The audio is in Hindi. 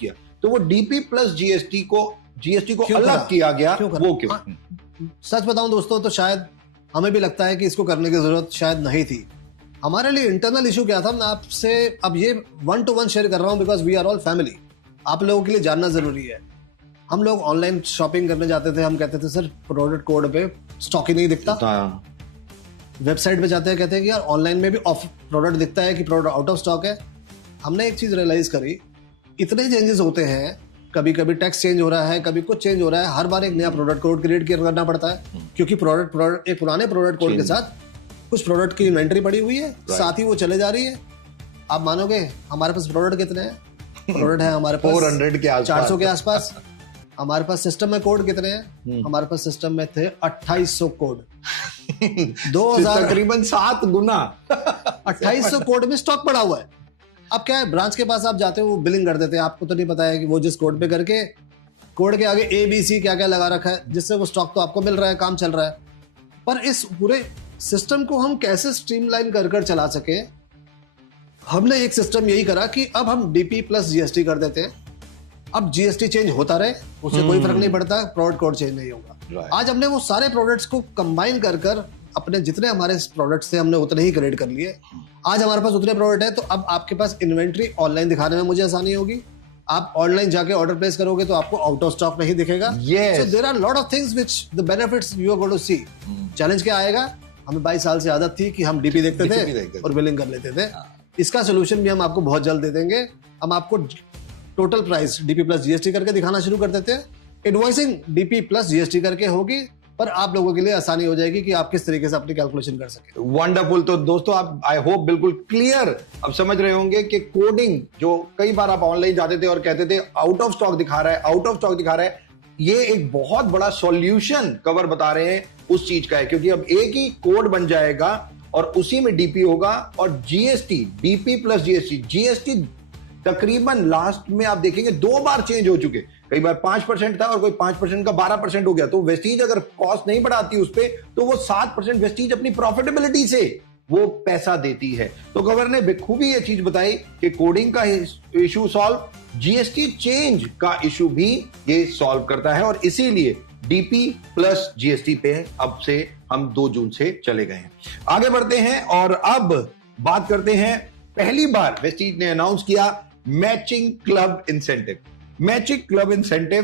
किया, तो वो डीपी प्लस जीएसटी को क्यों अलग करा? किया गया, क्यों वो क्यों? सच बताऊं दोस्तों, तो शायद हमें भी लगता है कि इसको करने की जरूरत शायद नहीं थी। हमारे लिए इंटरनल इशू क्या था, मैं आपसे अब ये 1 to 1 शेयर कर रहा हूं because we are all family. आप लोगों के लिए जानना जरूरी है। हम लोग ऑनलाइन शॉपिंग करने जाते थे, हम कहते थे सर प्रोडक्ट कोड पे स्टॉक ही नहीं दिखता। वेबसाइट पे जाते हैं, कहते हैं कि यार ऑनलाइन में भी ऑफ प्रोडक्ट दिखता है कि प्रोडक्ट आउट ऑफ स्टॉक है। हमने एक चीज रियलाइज करी, इतने चेंजेस होते हैं, कभी कभी टैक्स चेंज हो रहा है, कभी कुछ चेंज हो रहा है, हर बार एक नया प्रोडक्ट कोड क्रिएट करना पड़ता है, क्योंकि प्रोडक्ट एक पुराने प्रोडक्ट कोड के साथ कुछ प्रोडक्ट की इन्वेंटरी पड़ी हुई है, साथ ही वो चले जा रही है। आप मानोगे हमारे पास प्रोडक्ट कितने हैं? प्रोडक्ट है हमारे पास 400 के आसपास, 400 के आसपास। हमारे पास सिस्टम में कोड कितने हैं? हमारे पास सिस्टम में थे 2800 कोड। 2000 तकरीबन 7 गुना 2800 कोड में स्टॉक पड़ा हुआ है। अब क्या है, ब्रांच के पास आप जाते हो, वो बिलिंग कर देते हैं, आपको तो नहीं पता है कि वो जिस कोड पे करके कोड के आगे ABC क्या क्या लगा रखा है, जिससे वो स्टॉक तो आपको मिल रहा है, काम चल रहा है। पर इस पूरे सिस्टम को हम कैसे स्ट्रीमलाइन कर चला सके, हमने एक सिस्टम यही करा कि अब हम डीपी प्लस जीएसटी कर देते हैं। अब जीएसटी चेंज होता रहे, उससे कोई फर्क नहीं पड़ता, प्रोडक्ट कोड चेंज नहीं होगा। आज हमने वो सारे प्रोडक्ट्स को कंबाइन कर अपने जितने हमारे प्रोडक्ट्स थे हमने उतने ही क्रिएट कर लिए। आज हमारे पास उतने प्रोडक्ट है, तो अब आपके पास इन्वेंट्री ऑनलाइन दिखाने में मुझे आसानी होगी। आप ऑनलाइन जाके ऑर्डर प्लेस करोगे तो आपको आउट ऑफ स्टॉक नहीं दिखेगा। So there are lot of things which the benefits you are going to see. Challenge क्या आएगा? हमें 22 साल से आदत थी कि हम डीपी देखते थे और बिलिंग कर लेते थे। इसका सोल्यूशन भी हम आपको बहुत जल्द दे देंगे। हम आपको total price DP plus GST करके दिखाना शुरू कर देते हैं। इनवॉइसिंग डीपी प्लस जीएसटी करके होगी, पर आप लोगों के लिए आसानी हो जाएगी कि आप किस तरीके से अपनी कैलकुलेशन कर सके। वंडरफुल। तो दोस्तों आप आई होप बिल्कुल क्लियर अब समझ रहे होंगे कि कोडिंग, जो कई बार आप ऑनलाइन जाते थे और कहते थे आउट ऑफ स्टॉक दिखा रहा है, आउट ऑफ स्टॉक दिखा रहा है, ये एक बहुत बड़ा सॉल्यूशन कवर बता रहे हैं उस चीज का है। क्योंकि अब एक ही कोड बन जाएगा और उसी में डीपी होगा, और जीएसटी, डीपी प्लस जीएसटी तकरीबन लास्ट में आप देखेंगे 2 बार चेंज हो चुके। कई बार 5% था और कोई 5% का 12% हो गया। तो वेस्टीज अगर कॉस्ट नहीं बढ़ाती उस पे, तो वो 7% वेस्टीज अपनी प्रॉफिटेबिलिटी से वो पैसा देती है। तो गवर्नर ने बेखूबी ये चीज बताई कि कोडिंग का इशू सॉल्व, जीएसटी चेंज का इशू भी ये सॉल्व करता है, और इसीलिए डीपी प्लस जीएसटी पे अब से हम 2 जून से चले गए हैं। आगे बढ़ते हैं और अब बात करते हैं, पहली बार वेस्टीज ने अनाउंस किया matching club incentive. Matching club incentive